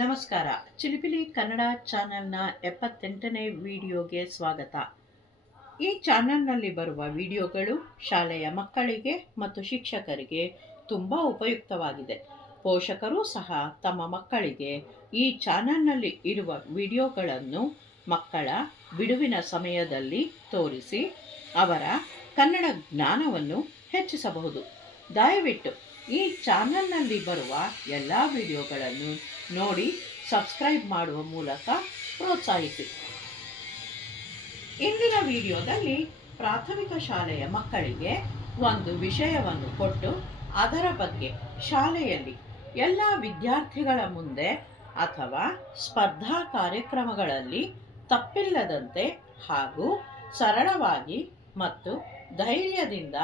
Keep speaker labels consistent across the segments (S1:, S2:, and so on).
S1: ನಮಸ್ಕಾರ. ಚಿಲಿಪಿಲಿ ಕನ್ನಡ ಚಾನೆಲ್ನ ಎಪ್ಪತ್ತೆಂಟನೇ ವಿಡಿಯೋಗೆ ಸ್ವಾಗತ. ಈ ಚಾನೆಲ್ನಲ್ಲಿ ಬರುವ ವಿಡಿಯೋಗಳು ಶಾಲೆಯ ಮಕ್ಕಳಿಗೆ ಮತ್ತು ಶಿಕ್ಷಕರಿಗೆ ತುಂಬ ಉಪಯುಕ್ತವಾಗಿದೆ. ಪೋಷಕರು ಸಹ ತಮ್ಮ ಮಕ್ಕಳಿಗೆ ಈ ಚಾನೆಲ್ನಲ್ಲಿ ಇರುವ ವಿಡಿಯೋಗಳನ್ನು ಮಕ್ಕಳ ಬಿಡುವಿನ ಸಮಯದಲ್ಲಿ ತೋರಿಸಿ ಅವರ ಕನ್ನಡ ಜ್ಞಾನವನ್ನು ಹೆಚ್ಚಿಸಬಹುದು. ದಯವಿಟ್ಟು ಈ ಚಾನಲ್ನಲ್ಲಿ ಬರುವ ಎಲ್ಲ ವಿಡಿಯೋಗಳನ್ನು ನೋಡಿ ಸಬ್ಸ್ಕ್ರೈಬ್ ಮಾಡುವ ಮೂಲಕ ಪ್ರೋತ್ಸಾಹಿಸಿ. ಇಂದಿನ ವಿಡಿಯೋದಲ್ಲಿ ಪ್ರಾಥಮಿಕ ಶಾಲೆಯ ಮಕ್ಕಳಿಗೆ ಒಂದು ವಿಷಯವನ್ನು ಕೊಟ್ಟು ಅದರ ಬಗ್ಗೆ ಶಾಲೆಯಲ್ಲಿ ಎಲ್ಲ ವಿದ್ಯಾರ್ಥಿಗಳ ಮುಂದೆ ಅಥವಾ ಸ್ಪರ್ಧಾ ಕಾರ್ಯಕ್ರಮಗಳಲ್ಲಿ ತಪ್ಪಿಲ್ಲದಂತೆ ಹಾಗೂ ಸರಳವಾಗಿ ಮತ್ತು ಧೈರ್ಯದಿಂದ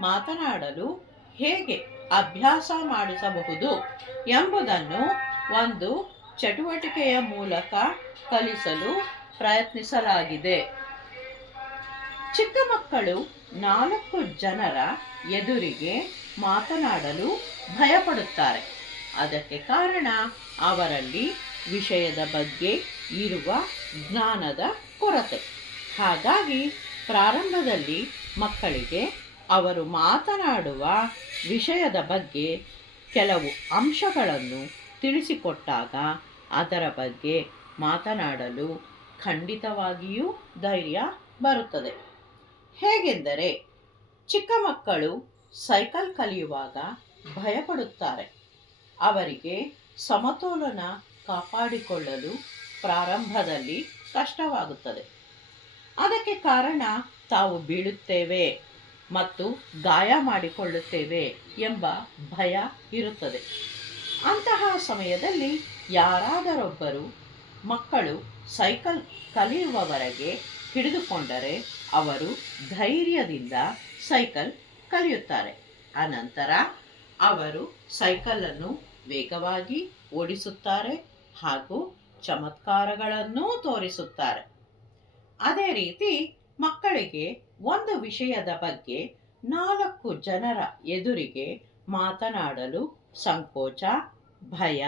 S1: ಮಾತನಾಡಲು ಹೇಗೆ ಅಭ್ಯಾಸ ಮಾಡಿಸಬಹುದು ಎಂಬುದನ್ನು ಒಂದು ಚಟುವಟಿಕೆಯ ಮೂಲಕ ಕಲಿಸಲು ಪ್ರಯತ್ನಿಸಲಾಗಿದೆ. ಚಿಕ್ಕ ಮಕ್ಕಳು ನಾಲ್ಕು ಜನರ ಎದುರಿಗೆ ಮಾತನಾಡಲು ಭಯಪಡುತ್ತಾರೆ. ಅದಕ್ಕೆ ಕಾರಣ ಅವರಲ್ಲಿ ವಿಷಯದ ಬಗ್ಗೆ ಇರುವ ಜ್ಞಾನದ ಕೊರತೆ. ಹಾಗಾಗಿ ಪ್ರಾರಂಭದಲ್ಲಿ ಮಕ್ಕಳಿಗೆ ಅವರು ಮಾತನಾಡುವ ವಿಷಯದ ಬಗ್ಗೆ ಕೆಲವು ಅಂಶಗಳನ್ನು ತಿಳಿಸಿಕೊಟ್ಟಾಗ ಅದರ ಬಗ್ಗೆ ಮಾತನಾಡಲು ಖಂಡಿತವಾಗಿಯೂ ಧೈರ್ಯ ಬರುತ್ತದೆ. ಹೇಗೆಂದರೆ ಚಿಕ್ಕ ಮಕ್ಕಳು ಸೈಕಲ್ ಕಲಿಯುವಾಗ ಭಯಪಡುತ್ತಾರೆ. ಅವರಿಗೆ ಸಮತೋಲನ ಕಾಪಾಡಿಕೊಳ್ಳಲು ಪ್ರಾರಂಭದಲ್ಲಿ ಕಷ್ಟವಾಗುತ್ತದೆ. ಅದಕ್ಕೆ ಕಾರಣ ತಾವು ಬೀಳುತ್ತೇವೆ. ಮತ್ತು ಗಾಯ ಮಾಡಿಕೊಳ್ಳುತ್ತೇವೆ ಎಂಬ ಭಯ ಇರುತ್ತದೆ. ಅಂತಹ ಸಮಯದಲ್ಲಿ ಯಾರಾದರೊಬ್ಬರು ಮಕ್ಕಳು ಸೈಕಲ್ ಕಲಿಯುವವರೆಗೆ ಹಿಡಿದುಕೊಂಡರೆ ಅವರು ಧೈರ್ಯದಿಂದ ಸೈಕಲ್ ಕಲಿಯುತ್ತಾರೆ. ಅನಂತರ ಅವರು ಸೈಕಲನ್ನು ವೇಗವಾಗಿ ಓಡಿಸುತ್ತಾರೆ ಹಾಗೂ ಚಮತ್ಕಾರಗಳನ್ನೂ ತೋರಿಸುತ್ತಾರೆ. ಅದೇ ರೀತಿ ಮಕ್ಕಳಿಗೆ ಒಂದು ವಿಷಯದ ಬಗ್ಗೆ ನಾಲ್ಕು ಜನರ ಎದುರಿಗೆ ಮಾತನಾಡಲು ಸಂಕೋಚ, ಭಯ,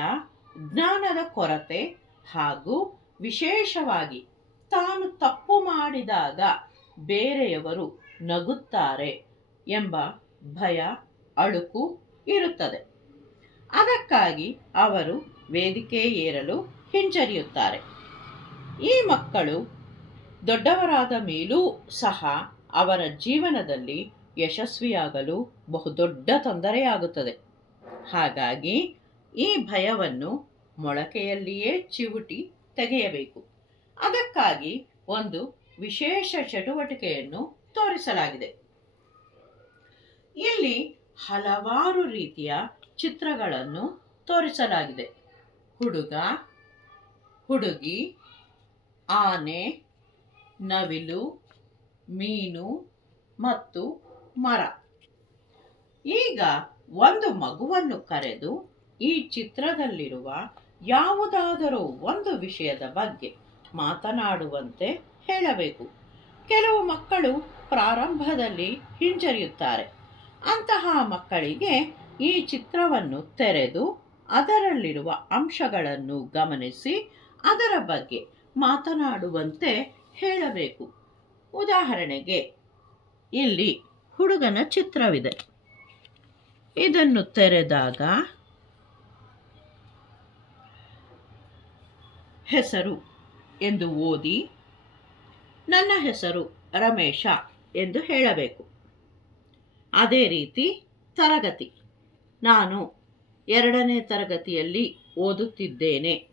S1: ಜ್ಞಾನದ ಕೊರತೆ ಹಾಗೂ ವಿಶೇಷವಾಗಿ ತಾನು ತಪ್ಪು ಮಾಡಿದಾಗ ಬೇರೆಯವರು ನಗುತ್ತಾರೆ ಎಂಬ ಭಯ, ಅಳುಕು ಇರುತ್ತದೆ. ಅದಕ್ಕಾಗಿ ಅವರು ವೇದಿಕೆ ಏರಲು ಹಿಂಜರಿಯುತ್ತಾರೆ. ಈ ಮಕ್ಕಳು ದೊಡ್ಡವರಾದ ಮೇಲೂ ಸಹ ಅವರ ಜೀವನದಲ್ಲಿ ಯಶಸ್ವಿಯಾಗಲು ಬಹುದೊಡ್ಡ ತೊಂದರೆಯಾಗುತ್ತದೆ. ಹಾಗಾಗಿ ಈ ಭಯವನ್ನು ಮೊಳಕೆಯಲ್ಲಿಯೇ ಚಿವುಟಿ ತೆಗೆಯಬೇಕು. ಅದಕ್ಕಾಗಿ ಒಂದು ವಿಶೇಷ ಚಟುವಟಿಕೆಯನ್ನು ತೋರಿಸಲಾಗಿದೆ. ಇಲ್ಲಿ ಹಲವಾರು ರೀತಿಯ ಚಿತ್ರಗಳನ್ನು ತೋರಿಸಲಾಗಿದೆ. ಹುಡುಗ, ಹುಡುಗಿ, ಆನೆ, ನವಿಲು ಮೀನು ಮತ್ತು ಮರ. ಈಗ ಒಂದು ಮಗುವನ್ನು ಕರೆದು ಈ ಚಿತ್ರದಲ್ಲಿರುವ ಯಾವುದಾದರೂ ಒಂದು ವಿಷಯದ ಬಗ್ಗೆ ಮಾತನಾಡುವಂತೆ ಹೇಳಬೇಕು. ಕೆಲವು ಮಕ್ಕಳು ಪ್ರಾರಂಭದಲ್ಲಿ ಹಿಂಜರಿಯುತ್ತಾರೆ. ಅಂತಹ ಮಕ್ಕಳಿಗೆ ಈ ಚಿತ್ರವನ್ನು ತೆರೆದು ಅದರಲ್ಲಿರುವ ಅಂಶಗಳನ್ನು ಗಮನಿಸಿ ಅದರ ಬಗ್ಗೆ ಮಾತನಾಡುವಂತೆ ಹೇಳಬೇಕು. ಉದಾಹರಣೆಗೆ, ಇಲ್ಲಿ ಹುಡುಗನ ಚಿತ್ರವಿದೆ. ಇದನ್ನು ತೆರೆದಾಗ ಹೆಸರು ಎಂದು ಓದಿ, ನನ್ನ ಹೆಸರು ರಮೇಶ ಎಂದು ಹೇಳಬೇಕು. ಅದೇ ರೀತಿ ತರಗತಿ. ನಾನು ಎರಡನೇ ತರಗತಿಯಲ್ಲಿ ಓದುತ್ತಿದ್ದೇನೆ.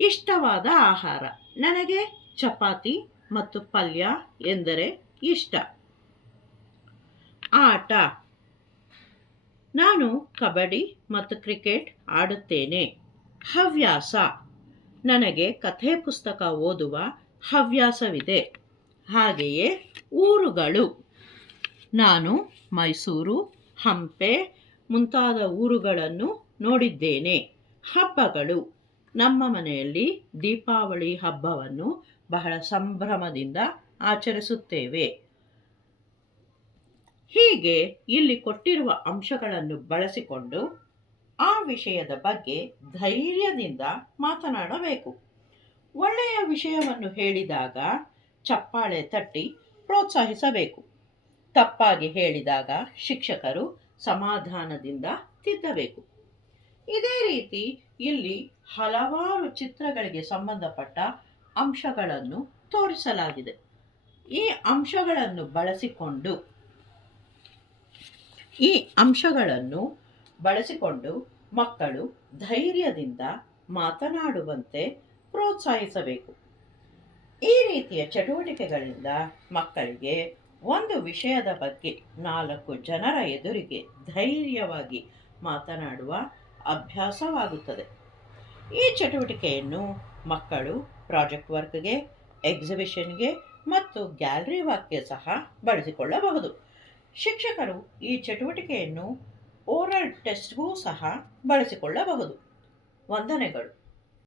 S1: ಇಷ್ಟವಾದ ಆಹಾರ. ನನಗೆ ಚಪಾತಿ ಮತ್ತು ಪಲ್ಯ ಎಂದರೆ ಇಷ್ಟ. ಆಟ. ನಾನು ಕಬಡ್ಡಿ ಮತ್ತು ಕ್ರಿಕೆಟ್ ಆಡುತ್ತೇನೆ. ಹವ್ಯಾಸ. ನನಗೆ ಕಥೆ ಪುಸ್ತಕ ಓದುವ ಹವ್ಯಾಸವಿದೆ. ಹಾಗೆಯೇ ಊರುಗಳು. ನಾನು ಮೈಸೂರು, ಹಂಪೆ ಮುಂತಾದ ಊರುಗಳನ್ನು ನೋಡಿದ್ದೇನೆ. ಹಬ್ಬಗಳು. ನಮ್ಮ ಮನೆಯಲ್ಲಿ ದೀಪಾವಳಿ ಹಬ್ಬವನ್ನು ಬಹಳ ಸಂಭ್ರಮದಿಂದ ಆಚರಿಸುತ್ತೇವೆ. ಹೀಗೆ ಇಲ್ಲಿ ಕೊಟ್ಟಿರುವ ಅಂಶಗಳನ್ನು ಬಳಸಿಕೊಂಡು ಆ ವಿಷಯದ ಬಗ್ಗೆ ಧೈರ್ಯದಿಂದ ಮಾತನಾಡಬೇಕು. ಒಳ್ಳೆಯ ವಿಷಯವನ್ನು ಹೇಳಿದಾಗ ಚಪ್ಪಾಳೆ ತಟ್ಟಿ ಪ್ರೋತ್ಸಾಹಿಸಬೇಕು. ತಪ್ಪಾಗಿ ಹೇಳಿದಾಗ ಶಿಕ್ಷಕರು ಸಮಾಧಾನದಿಂದ ತಿದ್ದಬೇಕು. ಇದೇ ರೀತಿ ಇಲ್ಲಿ ಹಲವಾರು ಚಿತ್ರಗಳಿಗೆ ಸಂಬಂಧಪಟ್ಟ ಅಂಶಗಳನ್ನು ತೋರಿಸಲಾಗಿದೆ. ಈ ಅಂಶಗಳನ್ನು ಬಳಸಿಕೊಂಡು, ಈ ಅಂಶಗಳನ್ನು ಬಳಸಿಕೊಂಡು ಮಕ್ಕಳು ಧೈರ್ಯದಿಂದ ಮಾತನಾಡುವಂತೆ ಪ್ರೋತ್ಸಾಹಿಸಬೇಕು. ಈ ರೀತಿಯ ಚಟುವಟಿಕೆಗಳಿಂದ ಮಕ್ಕಳಿಗೆ ಒಂದು ವಿಷಯದ ಬಗ್ಗೆ ನಾಲ್ಕು ಜನರ ಎದುರಿಗೆ ಧೈರ್ಯವಾಗಿ ಮಾತನಾಡುವ ಅಭ್ಯಾಸವಾಗುತ್ತದೆ. ಈ ಚಟುವಟಿಕೆಯನ್ನು ಮಕ್ಕಳು ಪ್ರಾಜೆಕ್ಟ್ ವರ್ಕ್ಗೆ ಎಕ್ಸಿಬಿಷನ್ಗೆ ಮತ್ತು ಗ್ಯಾಲರಿ ವಾಕ್ಯ ಸಹ ಬಳಸಿಕೊಳ್ಳಬಹುದು. ಶಿಕ್ಷಕರು ಈ ಚಟುವಟಿಕೆಯನ್ನು ಓರಲ್ ಟೆಸ್ಟ್ಗೂ ಸಹ ಬಳಸಿಕೊಳ್ಳಬಹುದು. ವಂದನೆಗಳು.